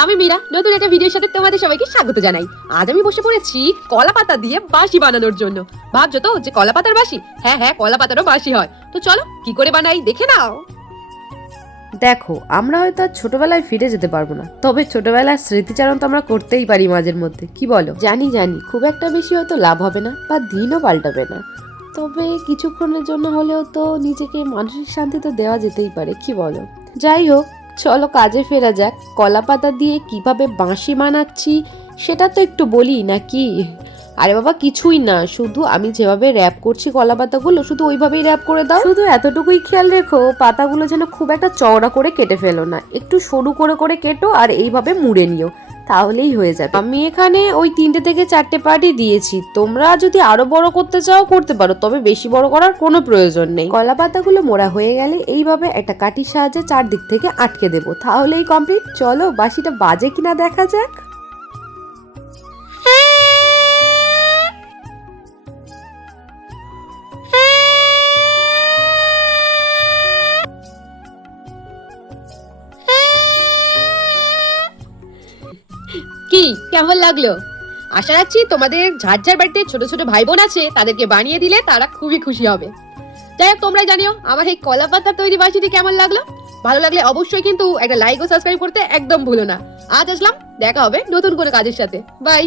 আমি মীরা, নতুন একটা ভিডিওর সাথে তোমাদের সবাইকে স্বাগত জানাই। আজ আমি বসে পড়েছি কলা পাতা দিয়ে বাঁশি বানানোর জন্য। ভাবছো তো যে কলা পাতার বাঁশি? হ্যাঁ হ্যাঁ, কলা পাতারও বাঁশি হয়। তো চলো কি করে বানাই দেখে নাও। দেখো, আমরা হয়তো আর ছোটবেলায় ফিরে যেতে পারবো না, তবে ছোটবেলার স্মৃতিচারণ তো আমরা করতেই পারি মাঝের মধ্যে, কি বলো? জানি খুব একটা বেশি হয়তো লাভ হবে না বা দিনও পাল্টাবে না, তবে কিছুক্ষণের জন্য হলেও তো নিজেকে মানসিক শান্তি তো দেওয়া যেতেই পারে, কি বলো? যাই হোক, চলো কাজে ফেরা যাক। কলা পাতা দিয়ে কিভাবে বাঁশি বানাচ্ছি সেটা তো একটু বলি নাকি? আরে বাবা, কিছুই না, শুধু আমি যেভাবে র্যাপ করছি কলা পাতাগুলো শুধু ওইভাবেই র্যাপ করে দাও। শুধু এতটুকুই খেয়াল রেখো, পাতাগুলো যেন খুব একটা চওড়া করে কেটে ফেলো না, একটু সরু করে করে কেটো আর এইভাবে মুড়ে নিও, তাহলেই হয়ে যাবে। আমি এখানে ওই 3টে থেকে 4টে পার্টই দিয়েছি, তোমরা যদি আরো বড় করতে চাও করতে পারো, তবে বেশি বড় করার কোনো প্রয়োজন নেই। কলা পাতাগুলো মোড়া হয়ে গেলে এইভাবে একটা কাঠির সাহায্যে চারদিক থেকে আটকে দেবো, তাহলেই কমপ্লিট। চলো বাঁশিটা বাজে কিনা দেখা যাক। কি কেমন লাগলো? আশা রাখছি তোমাদের যার যার বাড়িতে ছোট ছোট ভাই বোন আছে তাদেরকে বানিয়ে দিলে তারা খুবই খুশি হবে। যাই হোক, তোমরা জানিও আমার এই কলা পাতা তৈরি বাঁশিটি কেমন লাগলো। ভালো লাগলে অবশ্যই কিন্তু একটা লাইক ও সাবস্ক্রাইব করতে একদম ভুলো না। আজ আসলাম, দেখা হবে নতুন কোনো কাজের সাথে। বাই।